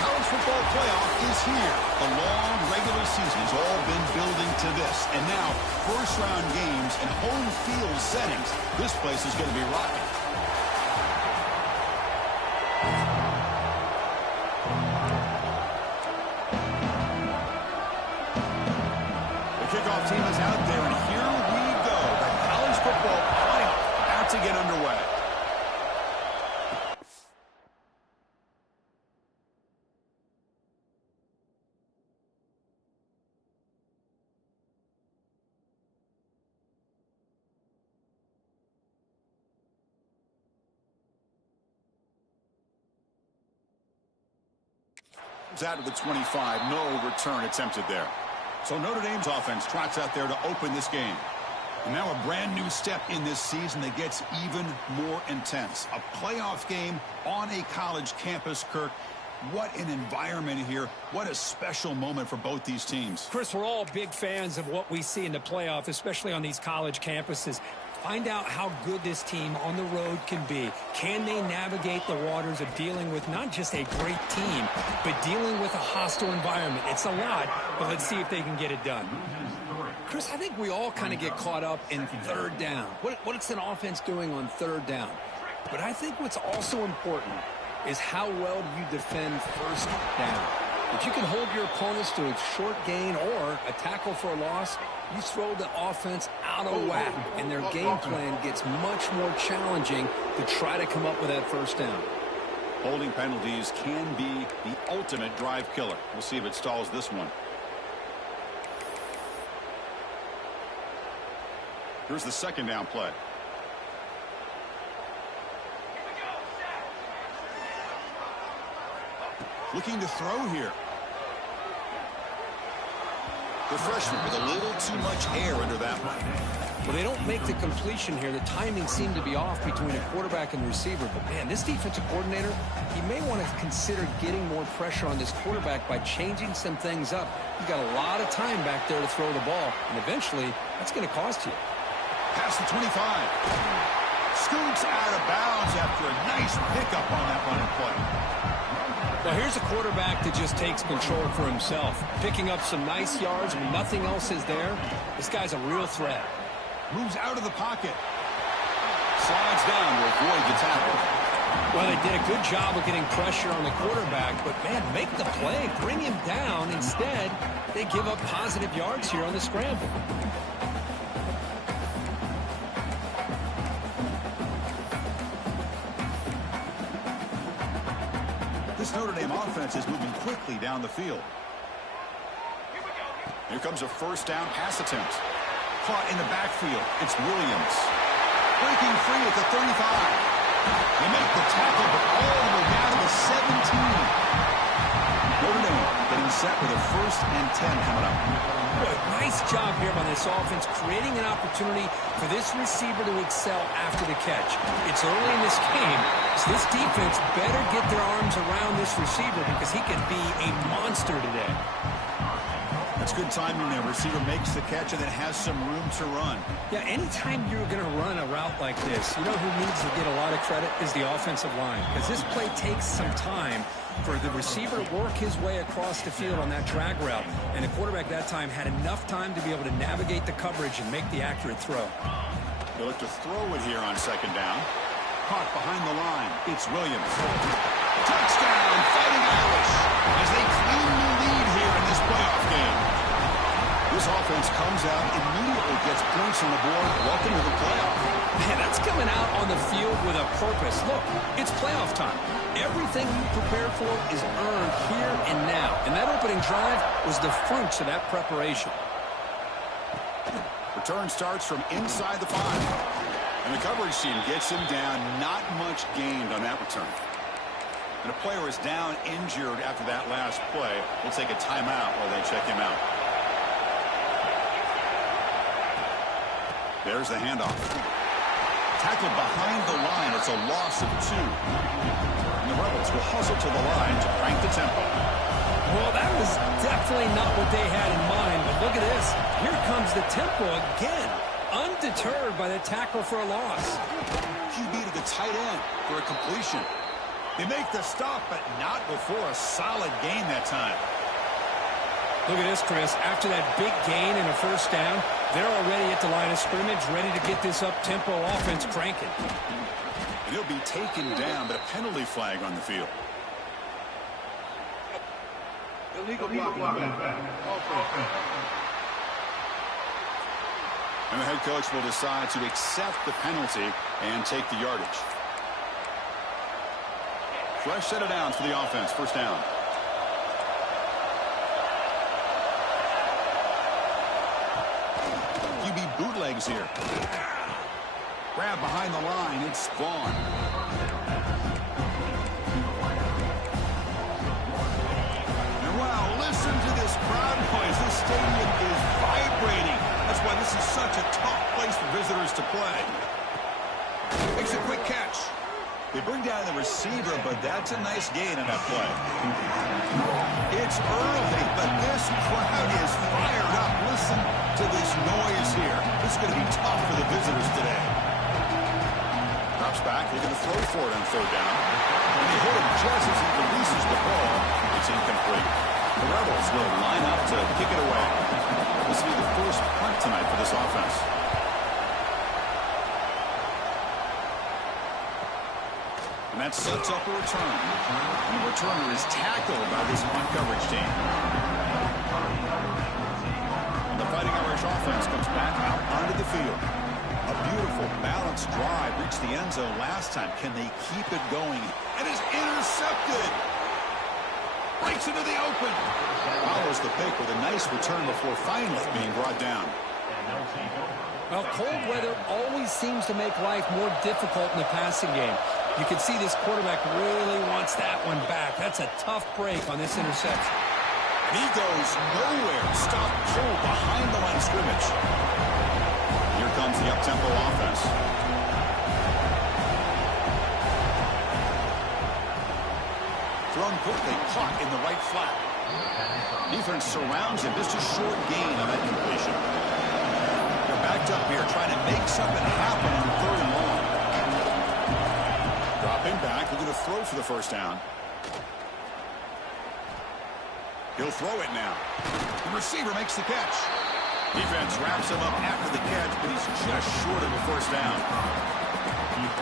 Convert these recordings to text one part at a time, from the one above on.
college football playoff is here. The long regular season has all been building to this. And now, first-round games and home field settings. This place is going to be rocking. The kickoff team is out there, and here we go. The college football playoff about to get underway. Out of the 25, no return attempted there. So Notre Dame's offense trots out there to open this game. And now a brand new step in this season that gets even more intense. A playoff game on a college campus, Kirk. What an environment here. What a special moment for both these teams. Chris, we're all big fans of what we see in the playoff, especially on these college campuses. Find out how good this team on the road can be. Can they navigate the waters of dealing with not just a great team, but dealing with a hostile environment? It's a lot, but let's see if they can get it done. Chris, I think we all kind of get caught up in third down. What's an offense doing on third down? But I think what's also important is how well you defend first down. If you can hold your opponents to a short gain or a tackle for a loss, you throw the offense out of whack, and their game plan gets much more challenging to try to come up with that first down. Holding penalties can be the ultimate drive killer. We'll see if it stalls this one. Here's the second down play. Looking to throw here. The freshman with a little too much air under that one. Well, they don't make the completion here. The timing seemed to be off between a quarterback and the receiver. But, man, this defensive coordinator, he may want to consider getting more pressure on this quarterback by changing some things up. He's got a lot of time back there to throw the ball, and eventually that's going to cost you. Past the 25. Scoots out of bounds after a nice pickup on that running play. Now, here's a quarterback that just takes control for himself. Picking up some nice yards when nothing else is there. This guy's a real threat. Moves out of the pocket. Slides down to avoid the tackle. Well, they did a good job of getting pressure on the quarterback, but, man, make the play. Bring him down. Instead, they give up positive yards here on the scramble. This Notre Dame offense is moving quickly down the field. Here comes a first down pass attempt. Caught in the backfield. It's Williams. Breaking free at the 35. They make the tackle, but all the way down to the 17. Notre Dame getting set with a 1st and 10 coming up. Boy, nice job here by this offense, creating an opportunity for this receiver to excel after the catch. It's early in this game, so this defense better get their arms around this receiver because he could be a monster today. That's good timing there. Receiver makes the catch and then has some room to run. Yeah, anytime you're going to run a route like this, you know who needs to get a lot of credit is the offensive line, because this play takes some time for the receiver to work his way across the field on that drag route, and the quarterback that time had enough time to be able to navigate the coverage and make the accurate throw. They look to throw it here on second down. Caught behind the line. It's Williams. Touchdown, Fighting Irish, as they claim the lead here in this playoff game. This offense comes out, immediately gets points on the board. Welcome to the playoff. Man, that's coming out on the field with a purpose. Look, it's playoff time. Everything you prepared for is earned here and now. And that opening drive was the fruits of that preparation. Return starts from inside the 5. And the coverage team gets him down. Not much gained on that return. And a player is down injured after that last play. We'll take a timeout while they check him out. There's the handoff. Tackled behind the line. It's a loss of 2. And the Rebels will hustle to the line to crank the tempo. Well, that was definitely not what they had in mind. But look at this. Here comes the tempo again. Undeterred by the tackle for a loss. QB to the tight end for a completion. They make the stop, but not before a solid gain that time. Look at this, Chris. After that big gain and a first down, they're already at the line of scrimmage, ready to get this up-tempo offense cranking. And he'll be taken down, but a penalty flag on the field. Illegal blocking. And the head coach will decide to accept the penalty and take the yardage. Fresh set of downs for the offense. First down. QB bootlegs here. Grab behind the line. It's Vaughn. And wow, listen to this crowd noise. This stadium is vibrating. That's why this is such a tough place for visitors to play. Makes a quick catch. They bring down the receiver, but that's a nice gain on that play. It's early, but this crowd is fired up. Listen to this noise here. This is going to be tough for the visitors today. Drops back, looking to throw for it on third down. And they hit him just as he releases the ball. It's incomplete. The Rebels will line up to kick it away. This will be the first punt tonight for this offense. And that sets up a return. And the returner is tackled by this punt coverage team. And the Fighting Irish offense comes back out onto the field. A beautiful, balanced drive reached the end zone last time. Can they keep it going? And is intercepted. Breaks into the open. Follows the pick with a nice return before finally being brought down. Well, cold weather always seems to make life more difficult in the passing game. You can see this quarterback really wants that one back. That's a tough break on this interception. And he goes nowhere. Stop cold behind the line of scrimmage. Here comes the up-tempo offense. Thrown quickly, caught in the right flat. Defense surrounds him. Just a short gain on that completion. They're backed up here, trying to make something happen on third and long. Dropping back, looking to throw for the first down. He'll throw it now. The receiver makes the catch. Defense wraps him up after the catch, but he's just short of a first down.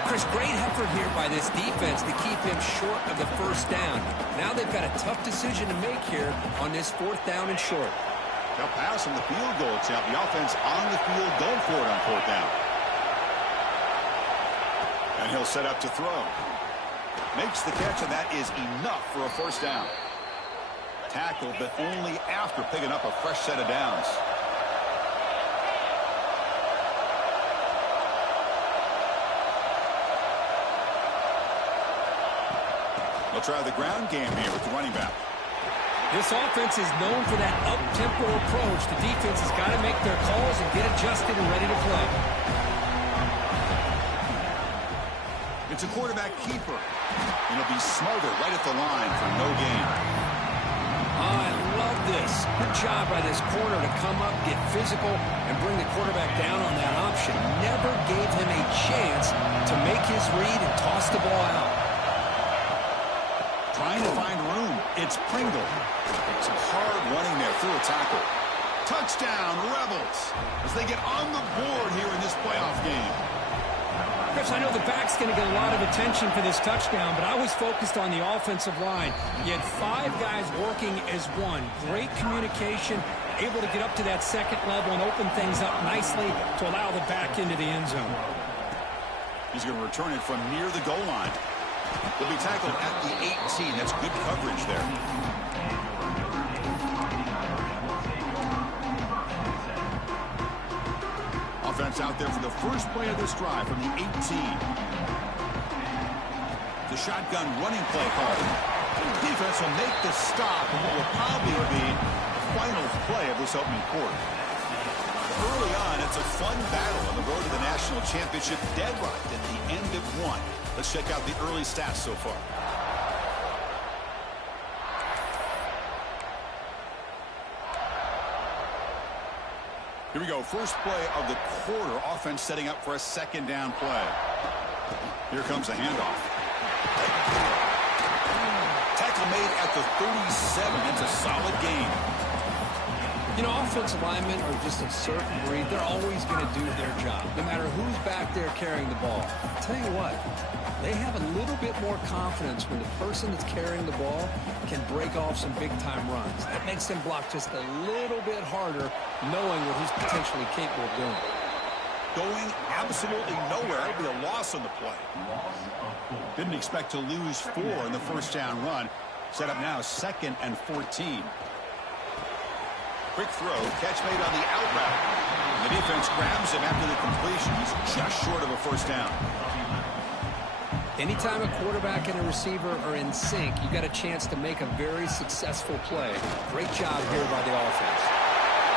Chris, great effort here by this defense to keep him short of the first down. Now they've got a tough decision to make here on this fourth down and short. They'll pass him the field goal attempt. The offense on the field going for it on fourth down. And he'll set up to throw. Makes the catch, and that is enough for a first down. Tackled, but only after picking up a fresh set of downs. They'll try the ground game here with the running back. This offense is known for that up-tempo approach. The defense has got to make their calls and get adjusted and ready to play. It's a quarterback keeper. And he'll be smothered right at the line for no gain. Oh, I love this. Good job by this corner to come up, get physical, and bring the quarterback down on that option. Never gave him a chance to make his read and toss the ball out. Trying to find room. It's Pringle. Some hard running there through a tackle. Touchdown, Rebels, as they get on the board here in this playoff game. Chris, I know the back's going to get a lot of attention for this touchdown, but I was focused on the offensive line. You had 5 guys working as one. Great communication, able to get up to that second level and open things up nicely to allow the back into the end zone. He's going to return it from near the goal line. He'll be tackled at the 18. That's good coverage there. Offense out there for the first play of this drive from the 18. The shotgun running play call. Defense will make the stop in what will probably be the final play of this opening quarter. Early on, it's a fun battle on the road to the national championship, deadlocked at the end of one. Let's check out the early stats so far. Here we go. First play of the quarter. Offense setting up for a second down play. Here comes the handoff. tackle made at the 37. That's a solid gain. You know, offensive linemen are just a certain breed. They're always going to do their job, no matter who's back there carrying the ball. I'll tell you what, they have a little bit more confidence when the person that's carrying the ball can break off some big-time runs. That makes them block just a little bit harder, knowing what he's potentially capable of doing. Going absolutely nowhere. That would be a loss on the play. Didn't expect to lose 4 in the first down run. Set up now 2nd and 14. Quick throw, catch made on the out route. The defense grabs him after the completion. He's just short of a first down. Anytime a quarterback and a receiver are in sync, you got a chance to make a very successful play. Great job here by the offense.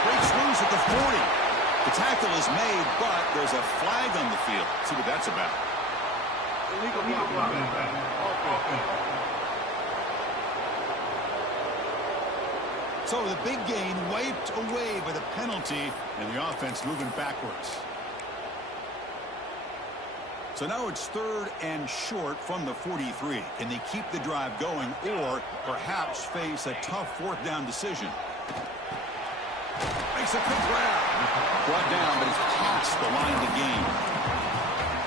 Breaks loose at the 40. The tackle is made, but there's a flag on the field. Let's see what that's about. Illegal blocking. So the big gain wiped away by the penalty, and the offense moving backwards. So now it's 3rd and short from the 43. Can they keep the drive going or perhaps face a tough 4th down decision? Makes a quick grab. Brought down, but it's past the line to gain.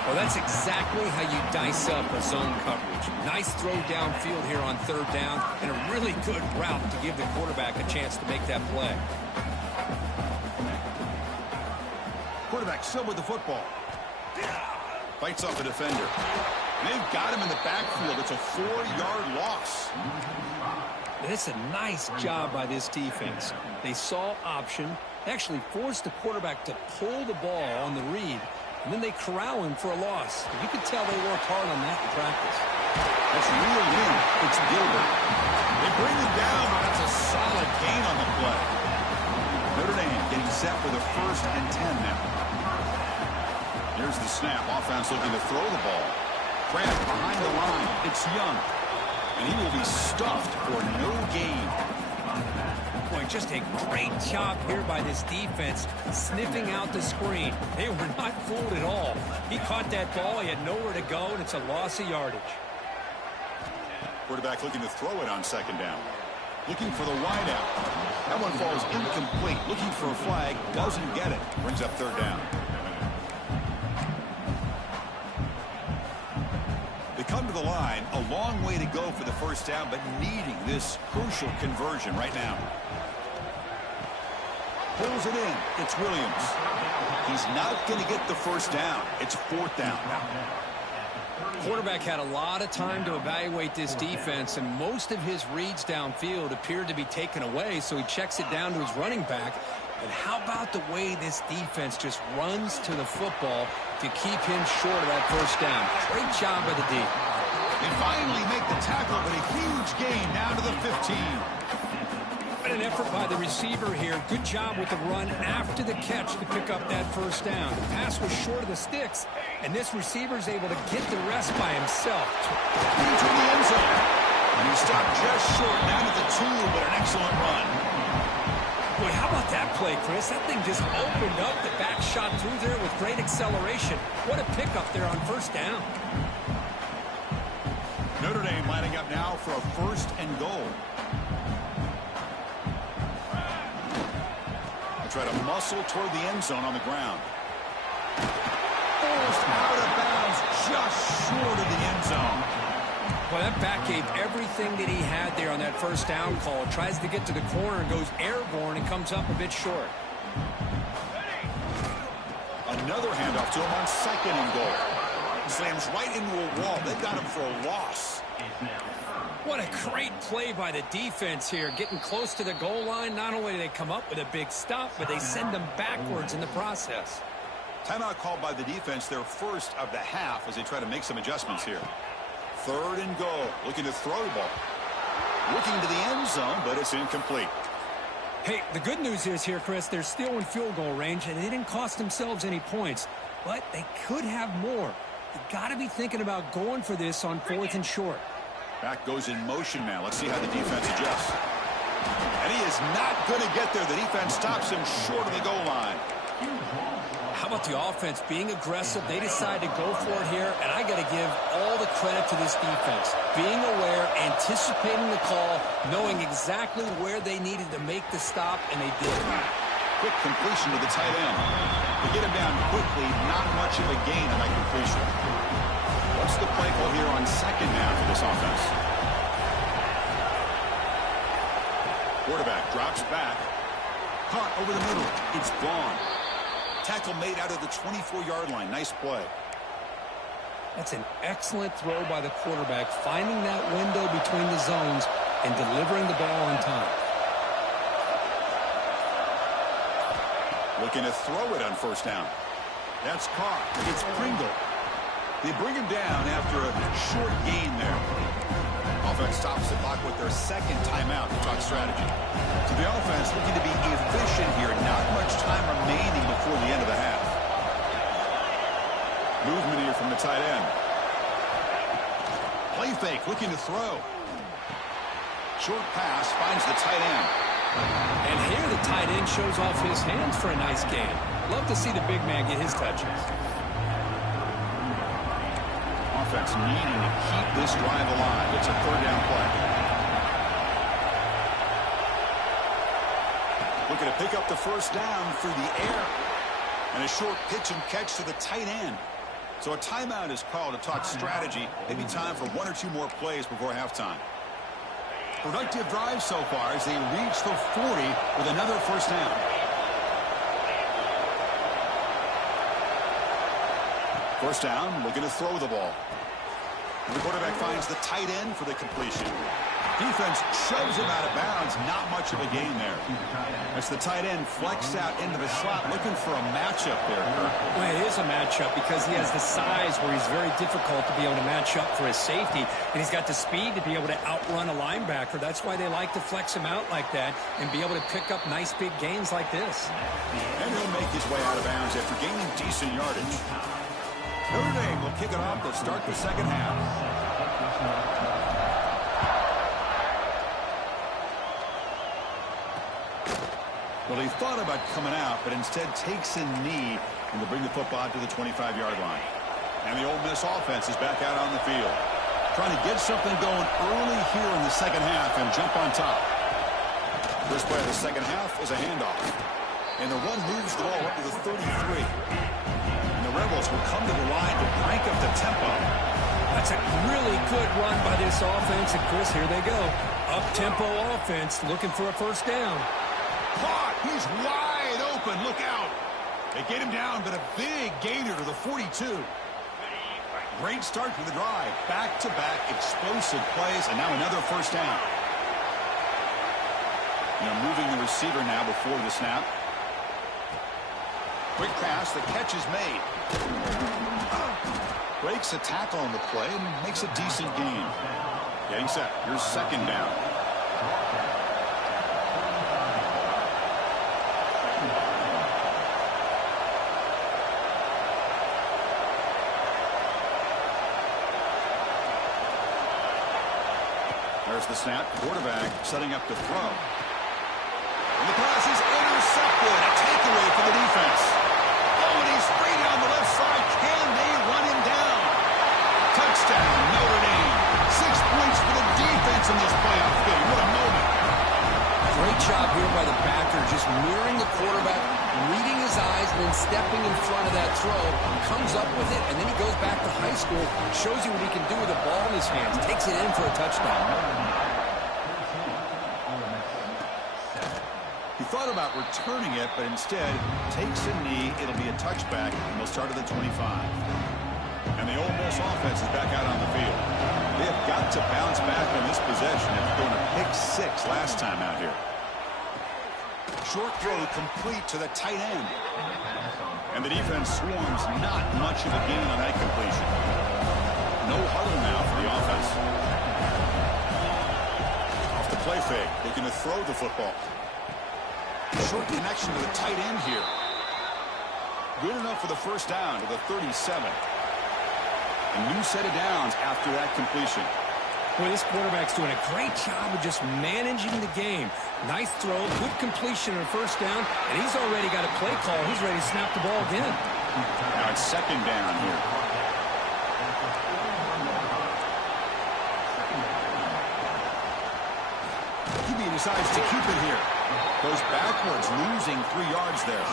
Well, that's exactly how you dice up a zone coverage. Nice throw downfield here on 3rd down, and a really good route to give the quarterback a chance to make that play. Quarterback still with the football. Fights off the defender. And they've got him in the backfield. It's a 4-yard loss. And it's a nice job by this defense. They saw option, actually forced the quarterback to pull the ball on the read, and then they corral him for a loss. You could tell they worked hard on that in practice. That's reeled in. It's Gilbert. They bring him down, but that's a solid gain on the play. Notre Dame getting set for the 1st and 10 now. Here's the snap. Offense looking to throw the ball. Grant behind the line. It's Young. And he will be stuffed for no gain. Boy, just a great job here by this defense, sniffing out the screen. They were not fooled at all. He caught that ball. He had nowhere to go, and it's a loss of yardage. Quarterback looking to throw it on 2nd down. Looking for the wideout. That one falls incomplete. Looking for a flag. Doesn't get it. Brings up 3rd down. They come to the line. A long way to go for the first down, but needing this crucial conversion right now. Pulls it in. It's Williams. He's not going to get the first down. It's 4th down now. Quarterback had a lot of time to evaluate this defense, and most of his reads downfield appeared to be taken away, so he checks it down to his running back. But how about the way this defense just runs to the football to keep him short of that first down? Great job by the D. They finally make the tackle, but a huge gain down to the 15. What an effort by the receiver here. Good job with the run after the catch to pick up that first down. The pass was short of the sticks, and this receiver's able to get the rest by himself. Into the end zone. And he stopped just short down at the 2, but an excellent run. Boy, how about that play, Chris? That thing just opened up. The back shot through there with great acceleration. What a pickup there on first down. Notre Dame lining up now for a 1st and goal. They try to muscle toward the end zone on the ground. Forced out of bounds, just short of the end zone. Well, that back gave everything that he had there on that first down call. Tries to get to the corner, goes airborne, and comes up a bit short. Another handoff to him on 2nd and goal. Slams right into a wall. They got him for a loss. What a great play by the defense here. Getting close to the goal line, not only do they come up with a big stop, but they send them backwards in the process. Timeout called by the defense, their 1st of the half, as they try to make some adjustments here. 3rd and goal. Looking to throw the ball. Looking to the end zone, but it's incomplete. Hey, the good news is here, Chris, they're still in field goal range, and they didn't cost themselves any points. But they could have more. You got to be thinking about going for this on 4th and short. Back goes in motion now. Let's see how the defense adjusts. And he is not going to get there. The defense stops him short of the goal line. How about the offense being aggressive? They decide to go for it here, and I got to give all the credit to this defense. Being aware, anticipating the call, knowing exactly where they needed to make the stop, and they did. Quick completion to the tight end. They get him down quickly, not much of a gain on that completion. What's the play call here on second down for this offense? Quarterback drops back. Caught over the middle. It's gone. Tackle made out of the 24-yard line. Nice play. That's an excellent throw by the quarterback, finding that window between the zones and delivering the ball on time. Looking to throw it on first down. That's caught. It's Pringle. They bring him down after a short gain there. Offense stops the clock with their second timeout to talk strategy. So the offense looking to be efficient here. Not much time remaining before the end of the half. Movement here from the tight end. Play fake, looking to throw. Short pass finds the tight end. And here the tight end shows off his hands for a nice gain. Love to see the big man get his touches. Offense needing to keep this drive alive. It's a third down play. Looking to pick up the first down through the air. And a short pitch and catch to the tight end. So a timeout is called to talk strategy. Maybe time for one or two more plays before halftime. Productive drive so far as they reach the 40 with another first down. First down, looking to throw the ball. The quarterback finds the tight end for the completion. Defense shoves him out of bounds. Not much of a gain there. As the tight end flexed out into the slot, looking for a matchup there, Kirk. Well, it is a matchup because he has the size where he's very difficult to be able to match up for his safety, and he's got the speed to be able to outrun a linebacker. That's why they like to flex him out like that and be able to pick up nice big gains like this. And he'll make his way out of bounds after gaining decent yardage. Notre Dame will kick it off to start the second half. Well, he thought about coming out, but instead takes a knee and will bring the football to the 25-yard line. And the Ole Miss offense is back out on the field. Trying to get something going early here in the second half and jump on top. First play of the second half is a handoff. And the run moves the ball up to the 33. And the Rebels will come to the line to crank up the tempo. That's a really good run by this offense. And, Chris, here they go. Up-tempo offense looking for a first down. Caught. He's wide open. Look out. They get him down, but a big gainer to the 42. Great start to the drive. Back-to-back explosive plays, and now another first down. Moving the receiver now before the snap. Quick pass. The catch is made. Breaks a tackle on the play and makes a decent gain. Getting set. Here's second down. There's the snap. Quarterback setting up to throw. And the pass is intercepted. A takeaway for the defense. Oh, and he's free down the left side. Can they run him down? Touchdown, Notre Dame. 6 points for the defense in this playoff game. What a moment. Great job here by the backer, just mirroring the quarterback, reading his eyes, and then stepping in front of that throw. Comes up with it, and then he goes back to high school, shows you what he can do with a ball in his hands, takes it in for a touchdown. He thought about returning it, but instead takes a knee. It'll be a touchback, and they'll start at the 25. And the Ole Miss offense is back out on the field. They have got to bounce back on this possession after going a pick 6 last time out here. Short throw complete to the tight end. And the defense swarms. Not much of a gain on that completion. No huddle now for the offense. Off the play fake, looking to throw the football. Short connection to the tight end here. Good enough for the first down to the 37. A new set of downs after that completion. Boy, this quarterback's doing a great job of just managing the game. Nice throw, good completion on first down, and he's already got a play call. He's ready to snap the ball again. Now it's second down here. QB decides to keep it here. Goes backwards, losing 3 yards there.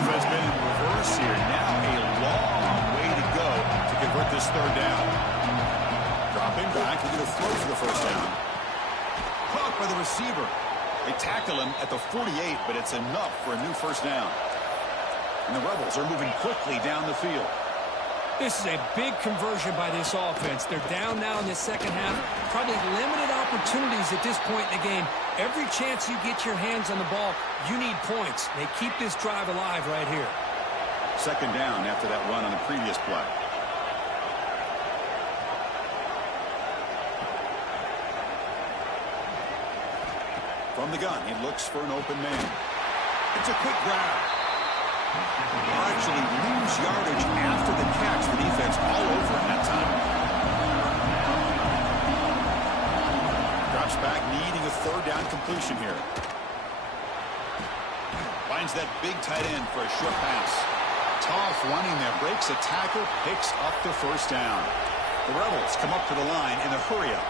Offense been in reverse here. Now a long way to go to convert this third down. Dropping back, he's going to throw for the first down. Caught by the receiver. They tackle him at the 48, but it's enough for a new first down. And the Rebels are moving quickly down the field. This is a big conversion by this offense. They're down now in the second half. Probably limited opportunities at this point in the game. Every chance you get your hands on the ball, you need points. They keep this drive alive right here. Second down after that run on the previous play. From the gun, he looks for an open man. It's a quick grab. Actually lose yardage after the catch. The defense all over him that time. Drops back, needing a third down completion here. Finds that big tight end for a short pass. Tough running there. Breaks a tackle, picks up the first down. The Rebels come up to the line in a hurry-up.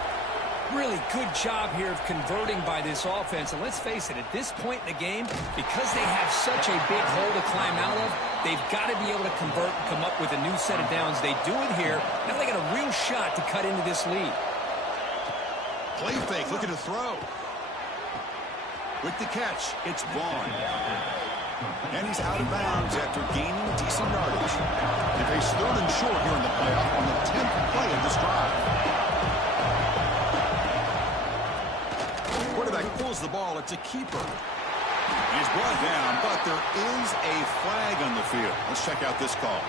Really good job here of converting by this offense. And let's face it, at this point in the game, because they have such a big hole to climb out of, they've got to be able to convert and come up with a new set of downs. They do it here. Now they got a real shot to cut into this lead. Play fake, looking to throw. With the catch, it's Vaughn. And he's out of bounds after gaining decent yardage. They face third and short here in the playoff on the 10th play of this drive. Quarterback pulls the ball. It's a keeper. He's brought down, but there is a flag on the field. Let's check out this call.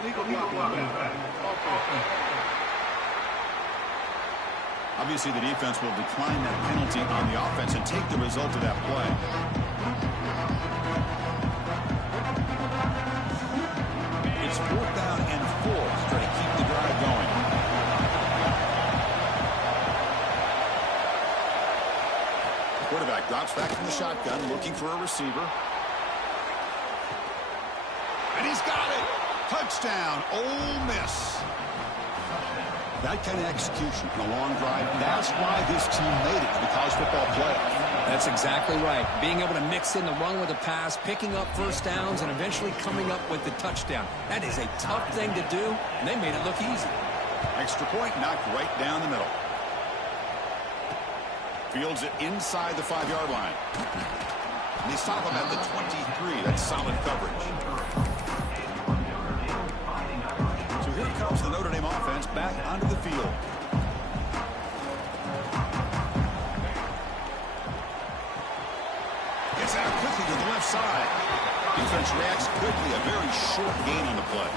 Illegal block. Obviously, the defense will decline that penalty on the offense and take the result of that play. It's 4th down and 4 to try to keep the drive going. Quarterback drops back from the shotgun, looking for a receiver. And he's got it. Touchdown, Ole Miss. That kind of execution in a long drive, that's why this team made it to the college football playoff. That's exactly right. Being able to mix in the run with the pass, picking up first downs, and eventually coming up with the touchdown. That is a tough thing to do, and they made it look easy. Extra point knocked right down the middle. Fields it inside the 5-yard line. And they stop him at the 23. That's solid coverage. So here comes the Notre Dame offense back onto the field. Gets out quickly to the left side. Defense reacts quickly. A very short gain on the play.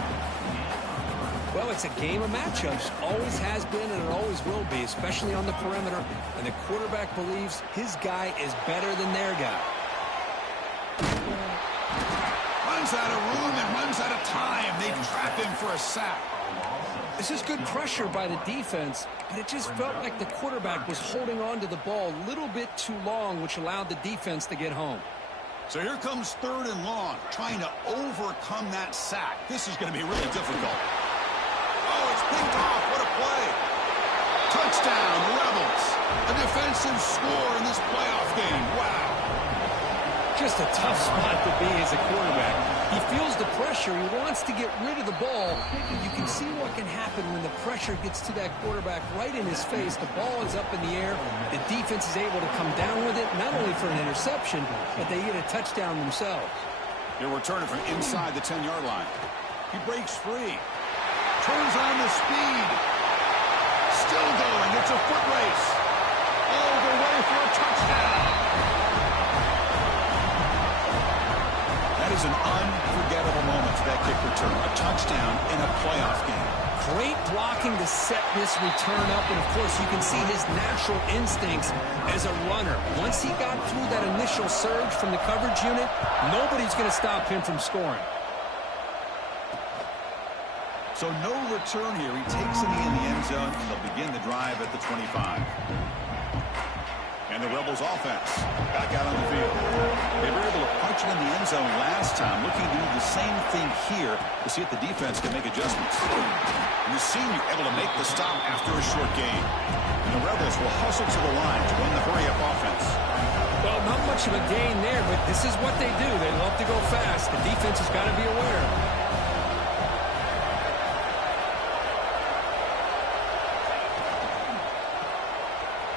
Well, it's a game of matchups. Always has been and it always will be, especially on the perimeter. And the quarterback believes his guy is better than their guy. Runs out of room and runs out of time. They trap him for a sack. This is good pressure by the defense, but it just felt like the quarterback was holding on to the ball a little bit too long, which allowed the defense to get home. So here comes 3rd and long, trying to overcome that sack. This is going to be really difficult. Oh, it's picked off. What a play. Touchdown, Rebels. A defensive score in this playoff game. Wow. Just a tough spot to be as a quarterback. He feels the pressure. He wants to get rid of the ball. You can see what can happen when the pressure gets to that quarterback right in his face. The ball is up in the air. The defense is able to come down with it, not only for an interception, but they get a touchdown themselves. He'll return it from inside the 10-yard line. He breaks free. Turns on the speed. Still going. It's a foot race. All the way for a touchdown. That is an unforgettable moment for that kick return. A touchdown in a playoff game. Great blocking to set this return up, and of course you can see his natural instincts as a runner. Once he got through that initial surge from the coverage unit, nobody's going to stop him from scoring. So no return here. He takes it in the end zone, and they'll begin the drive at the 25. And the Rebels offense back out on the field. They were able to punch it in the end zone last time, looking to do the same thing here to see if the defense can make adjustments. And the senior able to make the stop after a short gain. And the Rebels will hustle to the line to run the hurry-up offense. Well, not much of a gain there, but this is what they do. They love to go fast. The defense has got to be aware.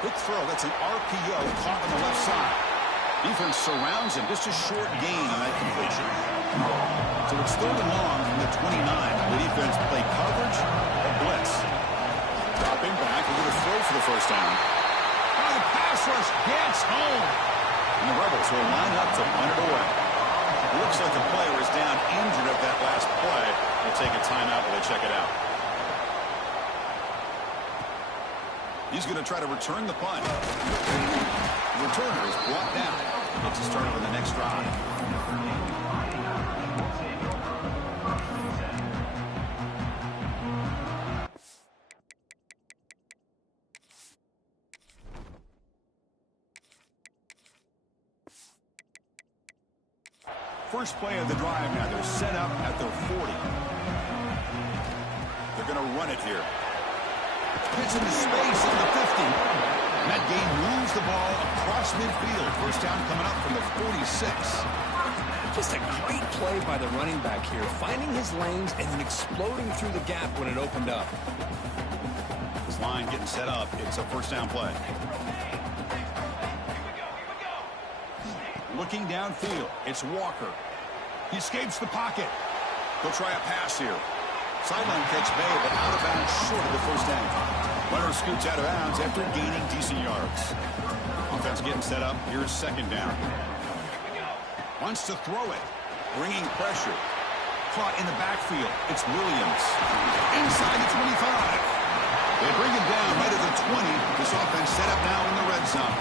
Quick throw. That's an RPO caught on the left side. Defense surrounds him. Just a short gain on that completion. So it's 3rd and long from the 29. The defense play coverage or blitz. Dropping back. We're going to throw for the first down. Oh, the pass rush gets home. And the Rebels will line up to punt it away. It looks like a player is down injured at that last play. They'll take a timeout while they check it out. He's going to try to return the punt. The returner is brought down. Gets a start on the next drive. First play of the drive now. They're set up at their 40. They're going to run it here. Gets into space at the 50. And that gain moves the ball across midfield. First down coming up from the 46. Just a great play by the running back here, finding his lanes and then exploding through the gap when it opened up. This line getting set up. It's a first down play. Looking downfield. It's Walker. He escapes the pocket. He'll try a pass here. Sideline catch made, but out of bounds short of the first down. Runner scoots out of bounds after gaining decent yards. Offense getting set up. Here's second down. Wants to throw it. Bringing pressure. Caught in the backfield. It's Williams. Inside the 25. They bring him down right at the 20. This offense set up now in the red zone.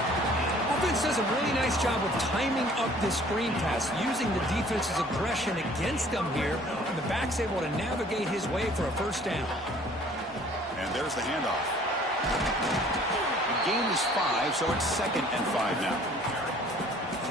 Offense does a really nice job of timing up this screen pass, using the defense's aggression against them here, and the back's able to navigate his way for a first down. And there's the handoff. The game is 5, so it's 2nd and 5 now.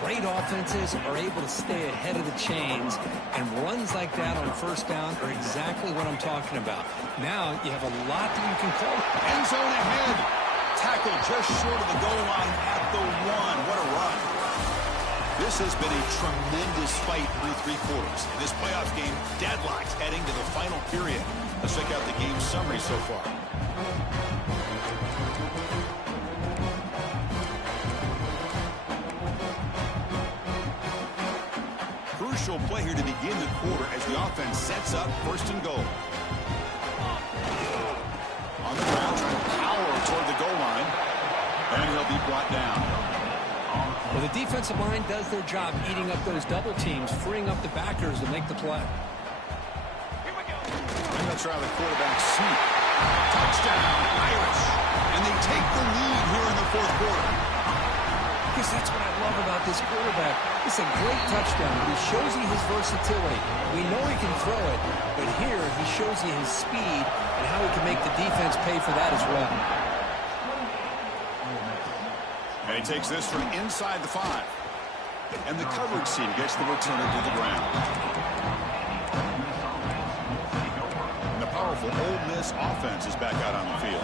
Great offenses are able to stay ahead of the chains, and runs like that on first down are exactly what I'm talking about. Now you have a lot that you can call. End zone ahead. Tackle just short of the goal line at the 1. What a run. This has been a tremendous fight through 3 quarters. In this playoff game, deadlocked heading to the final period. Let's check out the game summary so far. Crucial play here to begin the quarter as the offense sets up 1st and goal. On the ground, trying to power toward the goal line. And he'll be brought down. Well, the defensive line does their job eating up those double teams, freeing up the backers to make the play. And they'll try the quarterback sneak. Touchdown, Irish. And they take the lead here in the 4th quarter. Because that's what I love about this quarterback. It's a great touchdown. He shows you his versatility. We know he can throw it, but here he shows you his speed and how he can make the defense pay for that as well. And he takes this from inside the 5. And the coverage team gets the returner to the ground. And the powerful Ole Miss offense is back out on the field.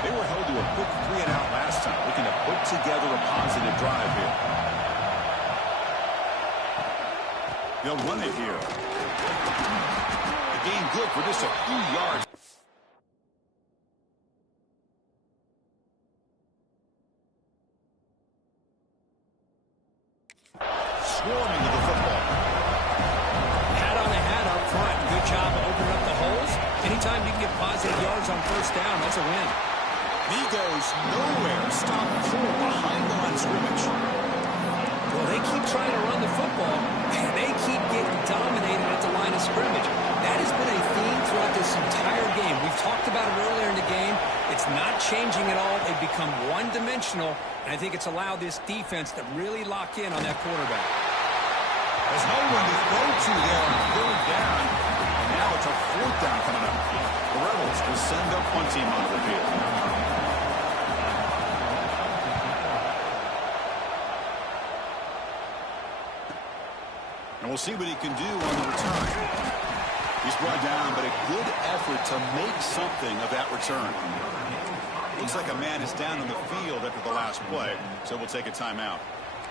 They were held to a quick 3-and-out last time, looking to put together a positive drive here. They'll run it here. The game good for just a few yards. Swarming to the football. Hat on a hat up front. Good job of opening up the holes. Anytime you can get positive yards on first down, that's a win. He goes nowhere. Stop 4 behind the line scrimmage. Well, they keep trying to run the football, and they keep getting dominated at the line of scrimmage. That has been a theme throughout this entire game. We've talked about it earlier in the game. It's not changing at all. They've become one-dimensional, and I think it's allowed this defense to really lock in on that quarterback. There's no one to throw to there on 3rd down, and now it's a 4th down coming up. we'll see what he can do on the return. He's brought down, but a good effort to make something of that return. Looks like a man is down on the field after the last play, so we'll take a timeout.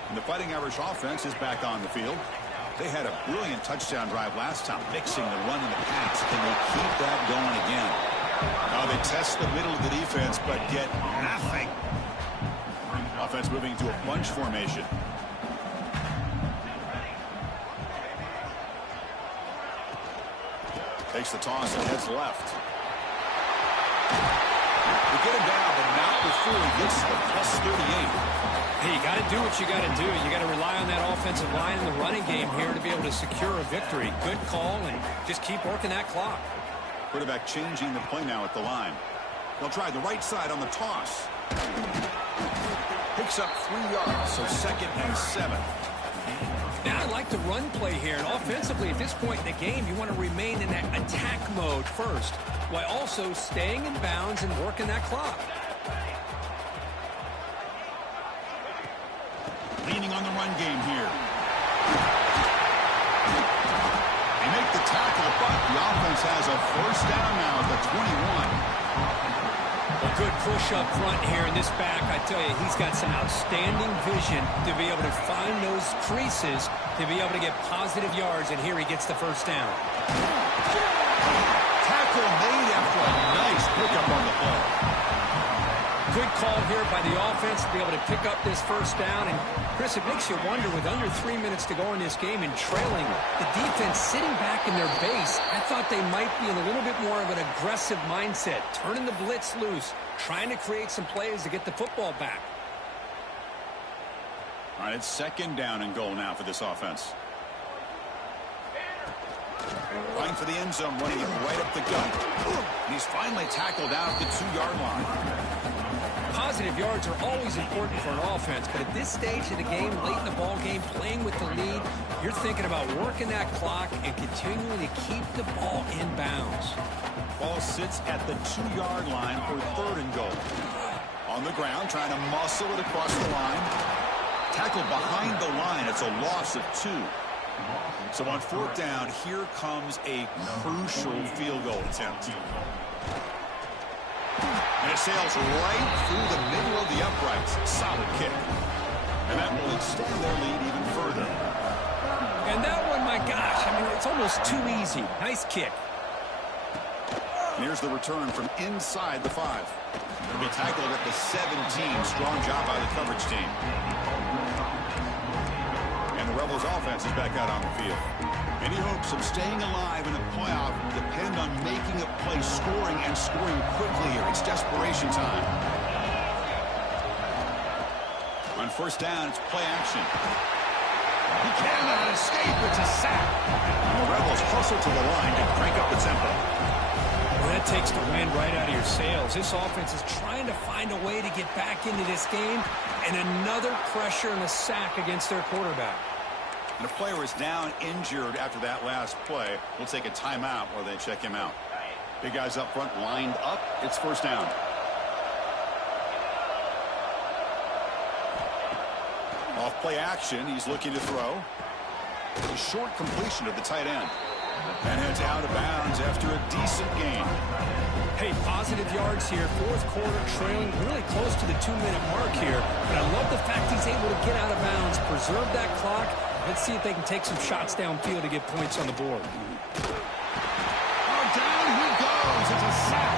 And the Fighting Irish offense is back on the field. They had a brilliant touchdown drive last time, mixing the run and the pass. Can they keep that going again? Now they test the middle of the defense, but get nothing. Offense moving into a bunch formation. Takes the toss and heads left. They get him down, but not before he gets the plus 38. Hey, you got to do what you got to do. You got to rely on that offensive line in the running game here to be able to secure a victory. Good call, and just keep working that clock. Quarterback changing the play now at the line. They'll try the right side on the toss. Picks up 3 yards, so 2nd and 7. Now I like the run play here, and offensively at this point in the game, you want to remain in that attack mode first, while also staying in bounds and working that clock. Leaning on the run game here. They make the tackle, but the offense has a first down now at the 21. A good push up front here in this back. I tell you, he's got some outstanding vision to be able to find those creases, to be able to get positive yards, and here he gets the first down. Tackle made after a nice pickup on the play. Good call here by the offense to be able to pick up this first down. And, Chris, it makes you wonder, with under 3 minutes to go in this game and trailing, the defense sitting back in their base, I thought they might be in a little bit more of an aggressive mindset, turning the blitz loose, trying to create some plays to get the football back. All right, it's 2nd down and goal now for this offense. Running for the end zone, running it right up the gut. And he's finally tackled out at the 2-yard line. Positive yards are always important for an offense, but at this stage of the game, late in the ball game, playing with the lead, you're thinking about working that clock and continuing to keep the ball in bounds. Ball sits at the 2-yard line for 3rd and goal. On the ground, trying to muscle it across the line. Tackled behind the line. It's a loss of 2. So on 4th down, here comes a crucial field goal attempt. And it sails right through the middle of the uprights. Solid kick. And that will extend their lead even further. And that one, my gosh, I mean, it's almost too easy. Nice kick. And here's the return from inside the 5. It'll be tackled at the 17. Strong job by the coverage team. And the Rebels offense is back out on the field. Any hopes of staying alive in the playoff depend on making a play, scoring, and scoring quickly here. It's desperation time. On 1st down, it's play action. He cannot escape. It's a sack. And the Rebels hustle to the line to crank up the tempo. Well, that takes the wind right out of your sails. This offense is trying to find a way to get back into this game, and another pressure and a sack against their quarterback. And a player is down injured after that last play. We'll take a timeout while they check him out. Big guys up front lined up. It's 1st down. Off play action. He's looking to throw. A short completion to the tight end. And heads out of bounds after a decent gain. Hey, positive yards here. 4th quarter trailing really close to the 2-minute mark here. But I love the fact he's able to get out of bounds, preserve that clock. Let's see if they can take some shots downfield to get points on the board. Oh, down he goes. It's a sack.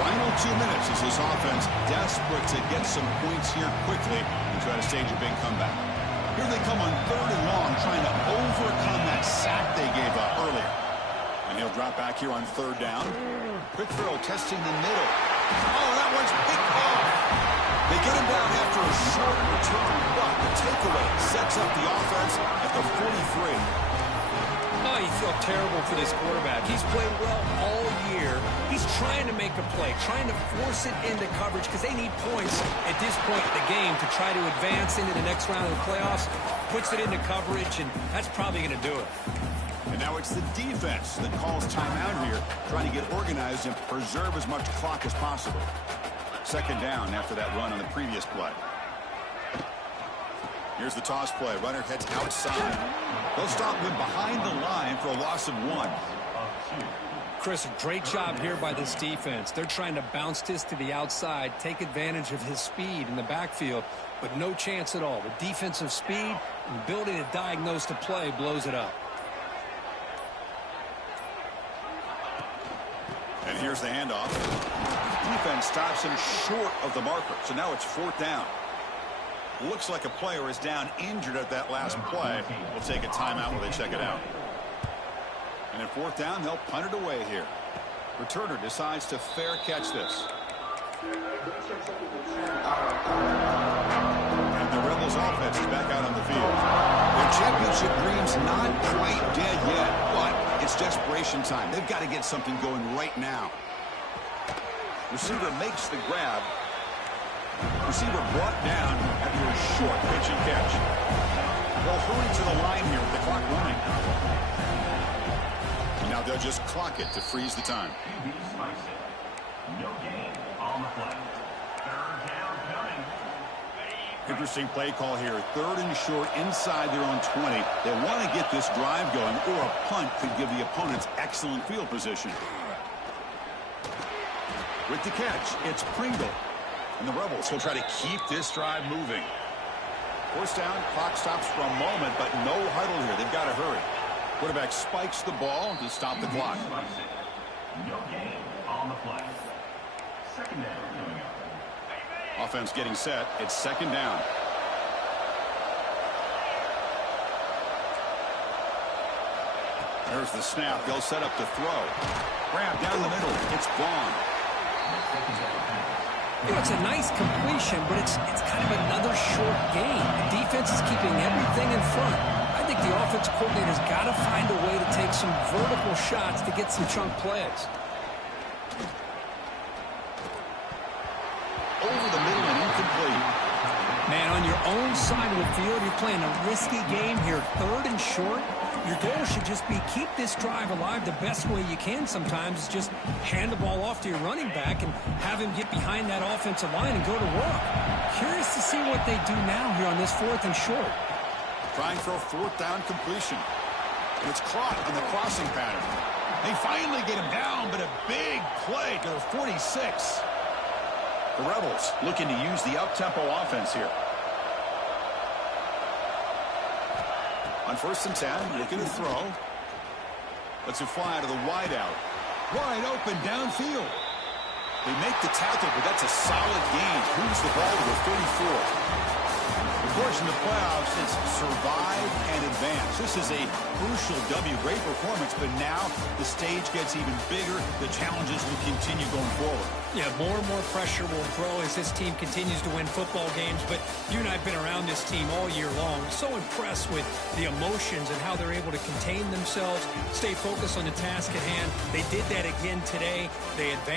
Final 2 minutes as this offense desperate to get some points here quickly and try to stage a big comeback. Here they come on 3rd and long, trying to overcome that sack they gave up earlier. And he'll drop back here on 3rd down. Quick throw, testing the middle. Oh, that one's picked off. They get him down after a short return, but the takeaway sets up the offense at the 43. Oh, you feel terrible for this quarterback. He's played well all year. He's trying to make a play, trying to force it into coverage because they need points at this point in the game to try to advance into the next round of the playoffs. Puts it into coverage, and that's probably going to do it. And now it's the defense that calls timeout here, trying to get organized and preserve as much clock as possible. 2nd down after that run on the previous play. Here's the toss play. Runner heads outside. They'll stop him behind the line for a loss of 1. Chris, a great job here by this defense. They're trying to bounce this to the outside, take advantage of his speed in the backfield, but no chance at all. The defensive speed and ability to diagnose the play blows it up. And here's the handoff. Defense stops him short of the marker, so now it's 4th down. Looks like a player is down injured at that last play. We'll take a timeout while they check it out. And at 4th down, they'll punt it away here. Returner decides to fair catch this. And the Rebels offense is back out on the field. Their championship dream's not quite dead yet, but it's desperation time. They've got to get something going right now. Receiver makes the grab. Receiver brought down after a short pitch and catch. They'll hurry to the line here with the clock running. And now they'll just clock it to freeze the time. No gain on the play. 3rd down coming. Interesting play call here. 3rd and short inside their own 20. They want to get this drive going, or a punt could give the opponents excellent field position. With the catch, it's Pringle. And the Rebels will try to keep this drive moving. 4th down, clock stops for a moment, but no huddle here. They've got to hurry. Quarterback spikes the ball to stop the clock. No gain on the play. 2nd down coming up. Offense getting set. It's 2nd down. There's the snap. They'll set up to throw. Grab down the middle. It's gone. You know, it's a nice completion, but it's kind of another short gain. The defense is keeping everything in front. I think the offensive coordinator's got to find a way to take some vertical shots to get some chunk plays. Over the middle and incomplete. Man, on your own side of the field, you're playing a risky game here. 3rd and short. Your goal should just be keep this drive alive the best way you can sometimes. Is just hand the ball off to your running back and have him get behind that offensive line and go to work. Curious to see what they do now here on this 4th and short. Trying for a 4th down completion. And it's caught on the crossing pattern. They finally get him down, but a big play to the 46. The Rebels looking to use the up-tempo offense here. On 1st and 10, looking to throw. Lets it fly to the wideout. Wide open downfield. They make the tackle, but that's a solid gain. Moves the ball to the 34. Of course, in the playoffs, it's survive and advance. This is a crucial W. Great performance, but now the stage gets even bigger. The challenges will continue going forward. Yeah, more and more pressure will grow as this team continues to win football games. But you and I have been around this team all year long. So impressed with the emotions and how they're able to contain themselves, stay focused on the task at hand. They did that again today. They advanced.